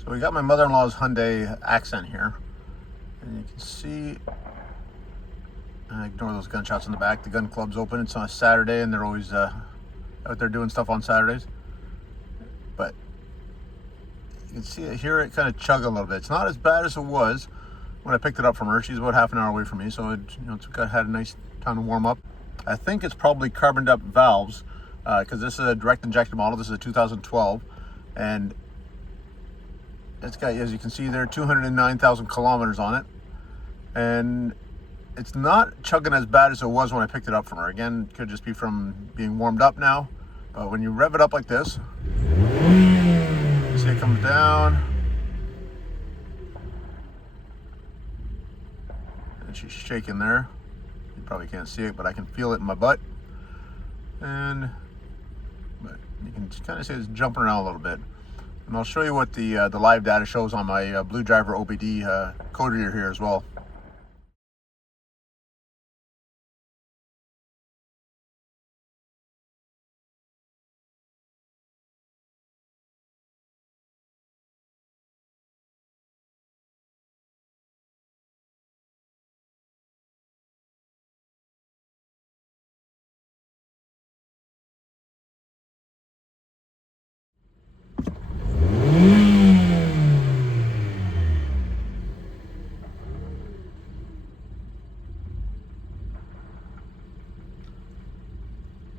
So we got my mother-in-law's Hyundai Accent here, and you can see, ignore those gunshots in the back, the gun club's open. It's on a Saturday and they're always out there doing stuff on Saturdays. But you can see it, hear it kind of chug a little bit. It's not as bad as it was when I picked it up from her. She's about half an hour away from me, so it, it's had a nice time to warm up. I think it's probably carboned up valves, because this is a direct injected model. This is a 2012, and it's got, as you can see there, 209,000 kilometers on it, and it's not chugging as bad as it was when I picked it up from her. Again, it could just be from being warmed up now, but when you rev it up like this, you see it comes down, and she's shaking there. You probably can't see it, but I can feel it in my butt, but you can kind of see it's jumping around a little bit. And I'll show you what the live data shows on my Blue Driver OBD code reader here as well.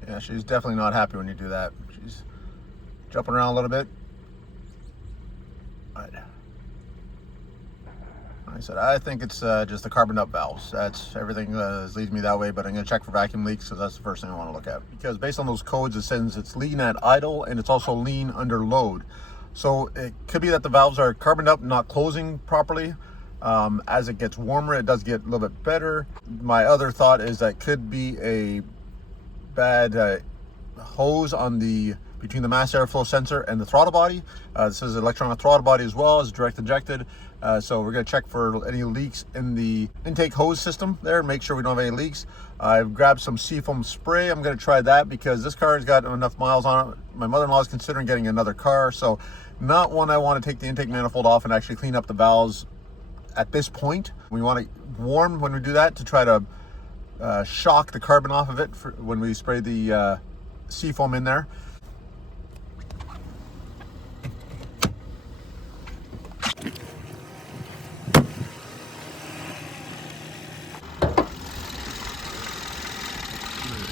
Yeah, she's definitely not happy when you do that. She's jumping around a little bit. But like I said, I think it's just the carboned up valves. That's everything leads me that way, but I'm going to check for vacuum leaks because that's the first thing I want to look at. Because based on those codes, it says it's lean at idle and it's also lean under load. So it could be that the valves are carboned up, not closing properly. As it gets warmer, it does get a little bit better. My other thought is that could be a bad hose on between the mass airflow sensor and the throttle body. This is an electronic throttle body as well as direct injected. So we're going to check for any leaks in the intake hose system there, make sure we don't have any leaks. I've grabbed some SeaFoam spray. I'm going to try that because this car has got enough miles on it. My mother-in-law is considering getting another car, so not one I want to take the intake manifold off and actually clean up the valves at this point. We want it warm when we do that to try to shock the carbon off of it when we spray the SeaFoam in there.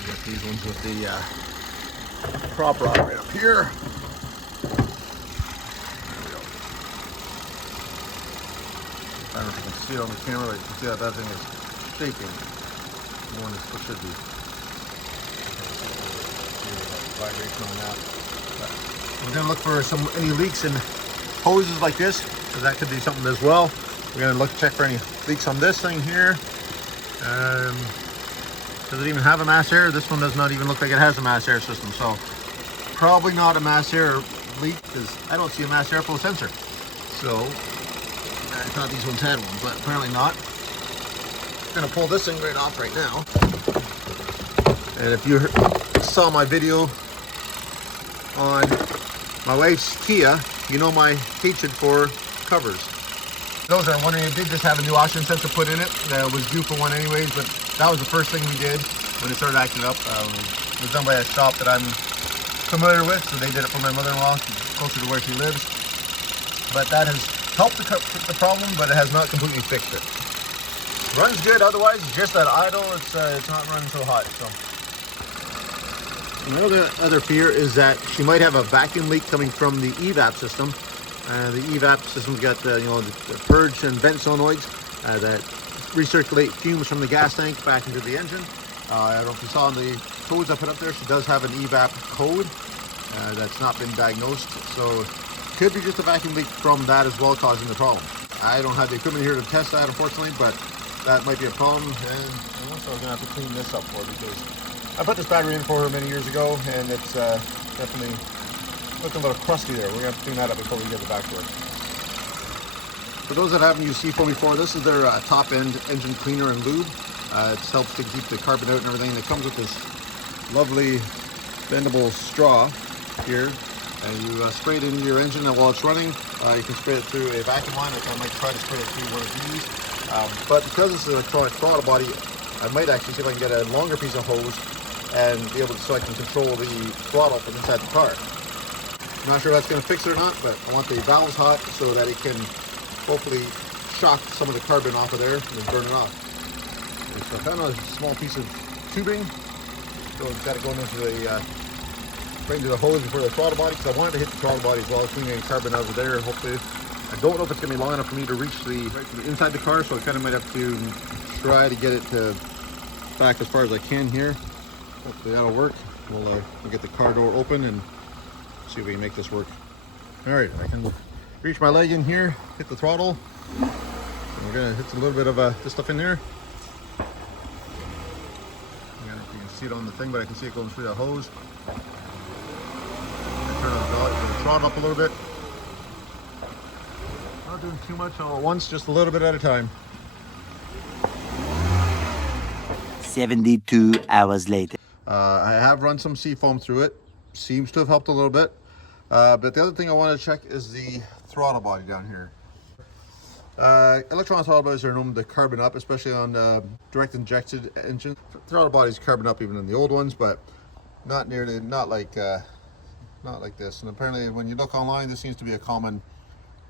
Got these ones with the prop rod right up here. There we go. I don't know if you can see it on the camera, but you can see that that thing is shaking. One is what should be. Vibration on that. But we're going to look for any leaks in hoses like this, because that could be something as well. We're going to check for any leaks on this thing here. Does it even have a mass air? This one does not even look like it has a mass air system, so probably not a mass air leak because I don't see a mass airflow sensor. So I thought these ones had one, but apparently not. I'm gonna pull this thing right off right now. And if you saw my video on my wife's Kia, you know my hatred for covers. Those are wondering, it did just have a new oxygen sensor put in it. That was due for one anyways, but that was the first thing we did when it started acting up. It was done by a shop that I'm familiar with, so they did it for my mother-in-law, closer to where she lives. But that has helped the problem, but it has not completely fixed it. Runs good, otherwise it's just that idle, it's not running so hot. So my other fear is that she might have a vacuum leak coming from the evap system. The evap system's got the purge and vent solenoids that recirculate fumes from the gas tank back into the engine. I don't know if you saw in the codes I put up there, she does have an evap code that's not been diagnosed, so could be just a vacuum leak from that as well causing the problem. I don't have the equipment here to test that, unfortunately, but that might be a problem, and also I'm going to have to clean this up for her because I put this battery in for her many years ago, and it's definitely looking a little crusty there. We're going to have to clean that up before we get it back to her. For those that haven't used SeaFoam before, this is their top-end engine cleaner and lube. It helps to keep the carbon out and everything. It comes with this lovely bendable straw here. and you spray it into your engine, and while it's running, you can spray it through a vacuum line. I might try to spray it through one of these, but because it's an electronic throttle body, I might actually see if I can get a longer piece of hose and be able to, so I can control the throttle from inside the car. I'm not sure if that's going to fix it or not, but I want the valves hot so that it can hopefully shock some of the carbon off of there and burn it off. And so I found a small piece of tubing, so it's got to go into the right into the hose before the throttle body, because I wanted to hit the throttle body as well, cleaning any carbon out of there. Hopefully, I don't know if it's going to be long enough for me to reach right from inside the car, so I kind of might have to try to get it back as far as I can here. Hopefully that'll work. We'll get the car door open and see if we can make this work. All right, I can reach my leg in here, hit the throttle. And we're gonna hit a little bit of this stuff in there. Again, if you can see it on the thing, but I can see it going through the hose. Turn the throttle up a little bit. Not doing too much all at once, just a little bit at a time. 72 hours later. I have run some SeaFoam through it. Seems to have helped a little bit. But the other thing I want to check is the throttle body down here. Electronic throttle bodies are known to carbon up, especially on direct injected engines. Throttle bodies carbon up even in the old ones, but not like this. And apparently, when you look online, this seems to be a common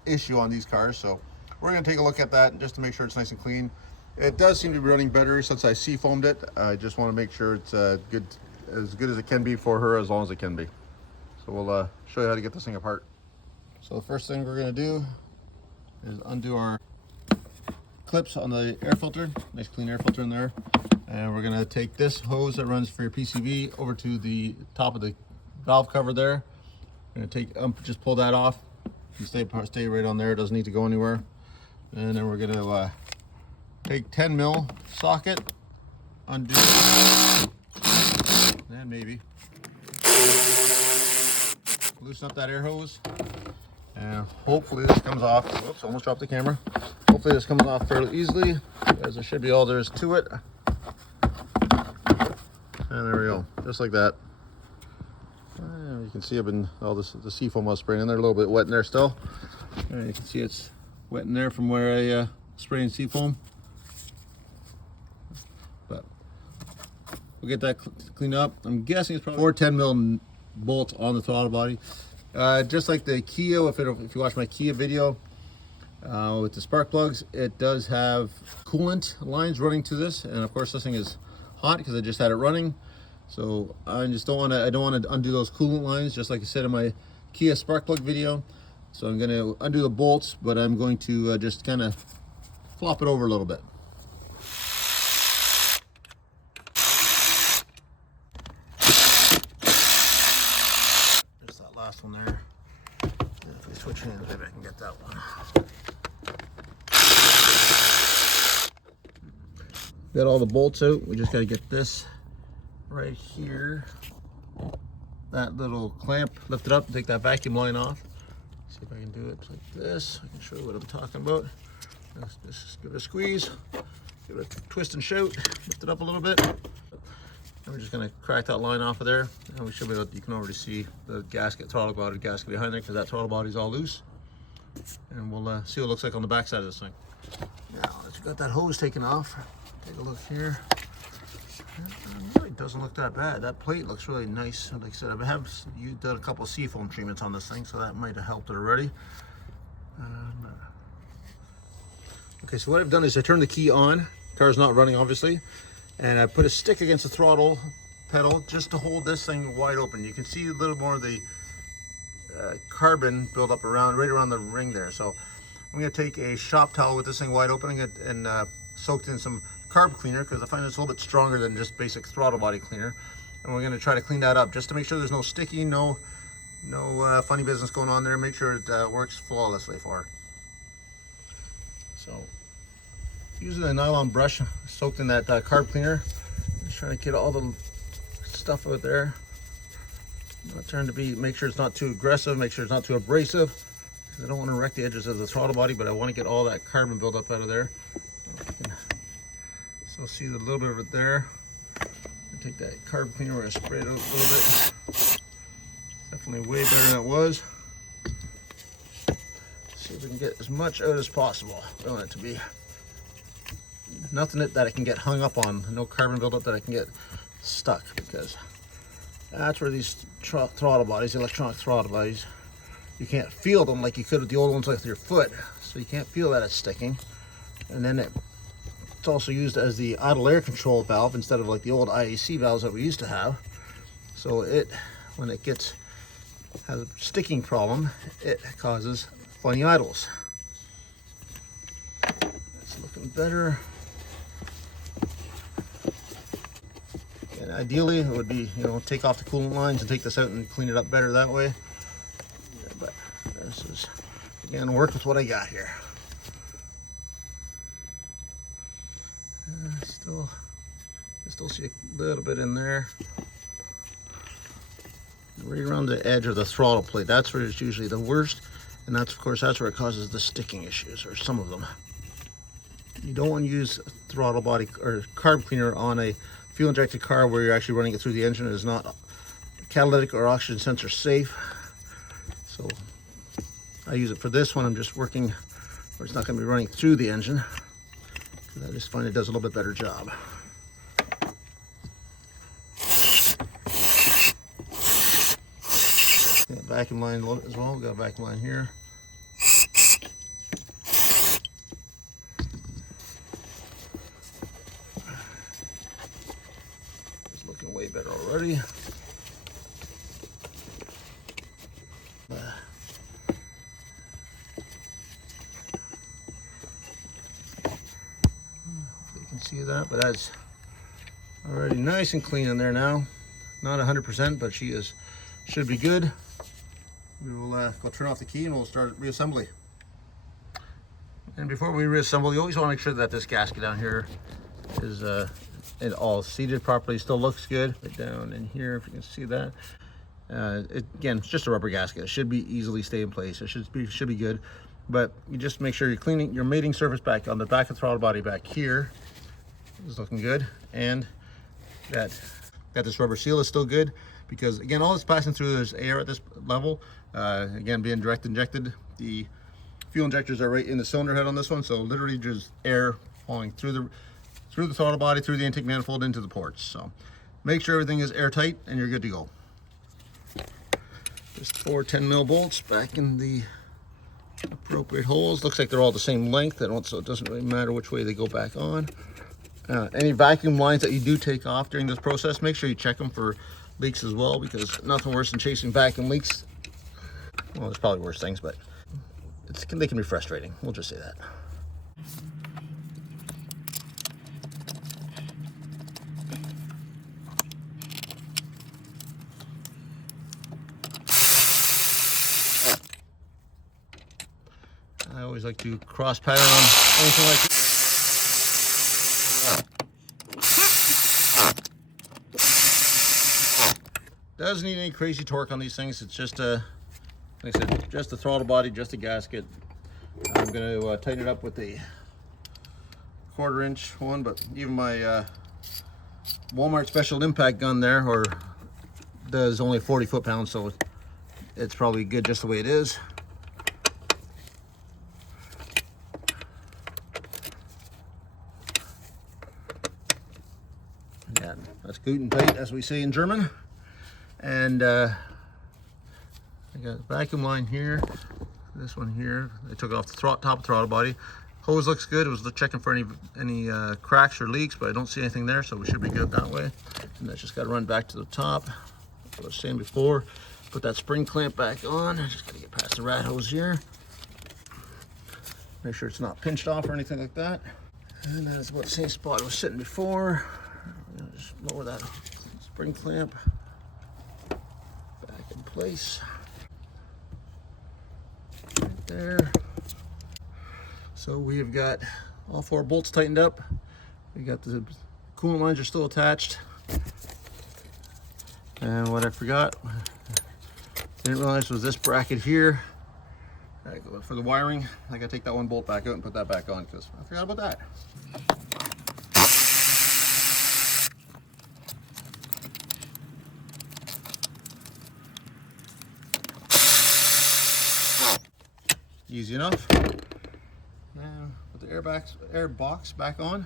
issue on these cars. So we're going to take a look at that just to make sure it's nice and clean. It does seem to be running better since I SeaFoamed it. I just want to make sure it's as good as it can be for her, as long as it can be. So we'll show you how to get this thing apart. So the first thing we're going to do is undo our clips on the air filter. Nice clean air filter in there. And we're going to take this hose that runs for your PCV over to the top of the valve cover there. We're going to take just pull that off. You stay right on there. It doesn't need to go anywhere. And then we're going to take 10 mil socket, undo, and maybe loosen up that air hose, and hopefully this comes off. Oops, almost dropped the camera. Hopefully this comes off fairly easily, as there should be all there is to it. And there we go, just like that. You can see I've been the SeaFoam was spraying in there, a little bit wet in there still. And you can see it's wet in there from where I sprayed in SeaFoam. But we'll get that cleaned up. I'm guessing it's probably 4 10 mil bolts on the throttle body. Just like the Kia, if you watch my Kia video with the spark plugs, it does have coolant lines running to this, and of course this thing is hot because I just had it running. So I don't want to undo those coolant lines, just like I said in my Kia spark plug video. So I'm going to undo the bolts, but I'm going to just kind of flop it over a little bit. There's that last one there. And if we switch hands, maybe I can get that one. Got all the bolts out. We just got to get this right here. That little clamp lifted up and take that vacuum line off. See if I can do it like this. I can show you what I'm talking about. Just give it a squeeze, give it a twist and shout, lift it up a little bit. And we're just gonna crack that line off of there, and we should be able to, you can already see the gasket, throttle body gasket behind there, because that throttle body is all loose. And we'll see what it looks like on the back side of this thing. Now that you got that hose taken off, take a look here. It really doesn't look that bad. That plate looks really nice. Like I said, I have done a couple of SeaFoam treatments on this thing, so that might have helped it already. Okay, so what I've done is I turned the key on. Car's not running, obviously, and I put a stick against the throttle pedal just to hold this thing wide open. You can see a little more of the carbon build up right around the ring there. So I'm going to take a shop towel with this thing wide open and soaked in some carb cleaner, because I find it's a little bit stronger than just basic throttle body cleaner. And we're going to try to clean that up just to make sure there's no sticky, no funny business going on there. Make sure it works flawlessly for her. So using a nylon brush soaked in that carb cleaner, just trying to get all the stuff out there. Not trying to make sure it's not too aggressive, make sure it's not too abrasive. I don't want to wreck the edges of the throttle body, but I want to get all that carbon buildup out of there. So see a little bit of it there. Take that carb cleaner, we're going to spray it out a little bit. Definitely way better than it was. See if we can get as much out as possible. I want it to be nothing that it can get hung up on, no carbon buildup that I can get stuck, because that's where these throttle bodies, electronic throttle bodies, you can't feel them like you could with the old ones with your foot. So you can't feel that it's sticking. And then it's also used as the idle air control valve instead of like the old IAC valves that we used to have. So when it has a sticking problem, it causes funny idles. It's looking better. And ideally, it would be, take off the coolant lines and take this out and clean it up better that way. Yeah, but this is, again, work with what I got here. I still see a little bit in there. Right around the edge of the throttle plate, that's where it's usually the worst, and that's where it causes the sticking issues, or some of them. You don't want to use a throttle body or carb cleaner on a fuel injected car where you're actually running it through the engine. It is not catalytic or oxygen sensor safe. So I use it for this one. I'm just working where it's not going to be running through the engine, because I just find it does a little bit better job. Got vacuum line as well. We got a vacuum line here. It's looking way better already. You can see that, but that's already nice and clean in there now. Not 100%, but should be good. We will go turn off the key and we'll start reassembly. And before we reassemble, you always want to make sure that this gasket down here is it all seated properly. Still looks good. Right down in here, if you can see that. Again, it's just a rubber gasket. It should be easily stay in place. It should be good. But you just make sure you're cleaning your mating surface back on the back of the throttle body back here is looking good, and that this rubber seal is still good, because again, all that's passing through is air at this level. Again, being direct injected, the fuel injectors are right in the cylinder head on this one, so literally just air falling through the throttle body, through the intake manifold into the ports. So make sure everything is airtight and you're good to go. Just 4 10mm bolts back in the appropriate holes. Looks like they're all the same length, so it doesn't really matter which way they go back on. Any vacuum lines that you do take off during this process, make sure you check them for leaks as well, because nothing worse than chasing vacuum leaks. Well, there's probably worse things, but they can be frustrating. We'll just say that. I always like to cross pattern on anything like this. Doesn't need any crazy torque on these things. It's just like I said, just the throttle body, just a gasket. I'm going to tighten it up with the 1/4 inch one, but even my Walmart special impact gun there does only 40 foot-pounds, so it's probably good just the way it is. Yeah, that's guten tight, as we say in German. And I got a vacuum line here, this one here. I took it off the top of the throttle body. Hose looks good. It was checking for any cracks or leaks, but I don't see anything there, so we should be good that way. And that's just got to run back to the top. Like I was saying before, put that spring clamp back on. I just got to get past the rat hose here. Make sure it's not pinched off or anything like that. And that's about the same spot I was sitting before. Just lower that spring clamp back in place. Right there. So we have got all 4 bolts tightened up. We got the coolant lines are still attached. And what I forgot, didn't realize, was this bracket here. For the wiring, I gotta take that one bolt back out and put that back on, because I forgot about that. Easy enough. Now put the air box back on,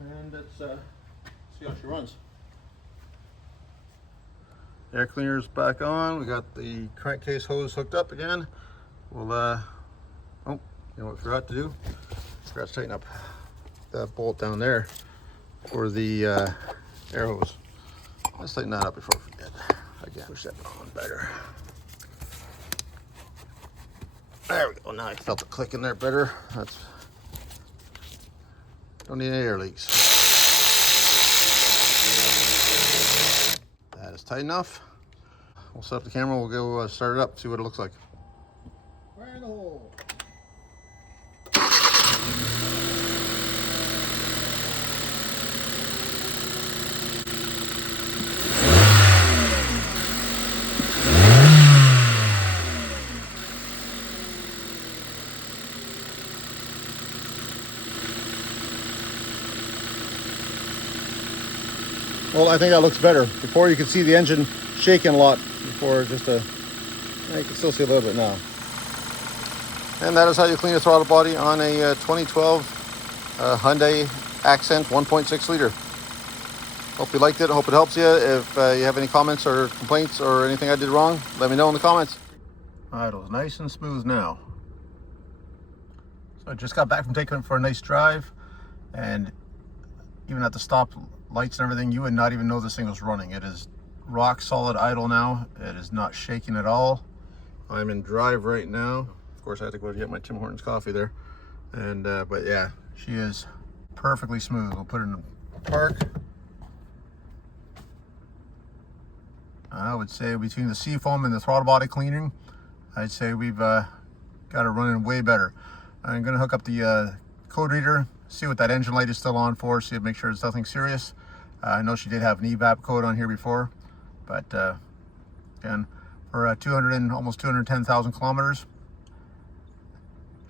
and let's see how she runs. Air cleaner's back on. We got the crankcase hose hooked up again. We'll oh, you know what I forgot to do? Forgot to tighten up that bolt down there for the air hose. Let's tighten that up before I forget. Again, push that on better. There we go. Now I felt the click in there better. That's, don't need any air leaks. That is tight enough. We'll set up the camera. We'll go start it up, see what it looks like. Fire in the hole. Well, I think that looks better. Before you could see the engine shaking a lot. Before just you can still see a little bit now. And that is how you clean a throttle body on a 2012 Hyundai Accent 1.6 liter. Hope you liked it. Hope it helps you. If you have any comments or complaints or anything I did wrong, let me know in the comments. Idle's nice and smooth now. So I just got back from taking it for a nice drive, and even at the stop lights and everything, you would not even know this thing was running. It is rock solid idle now. It is not shaking at all. I'm in drive right now. Of course, I had to go get my Tim Hortons coffee there. And but yeah, she is perfectly smooth. We'll put it in the park. I would say between the SeaFoam and the throttle body cleaning, I'd say we've got it running way better. I'm gonna hook up the code reader, see what that engine light is still on for, see make sure it's nothing serious. I know she did have an evap code on here before, but again, for almost 210,000 kilometers,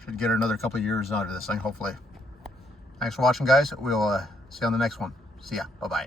should get her another couple of years out of this thing, hopefully. Thanks for watching, guys. We'll see you on the next one. See ya. Bye-bye.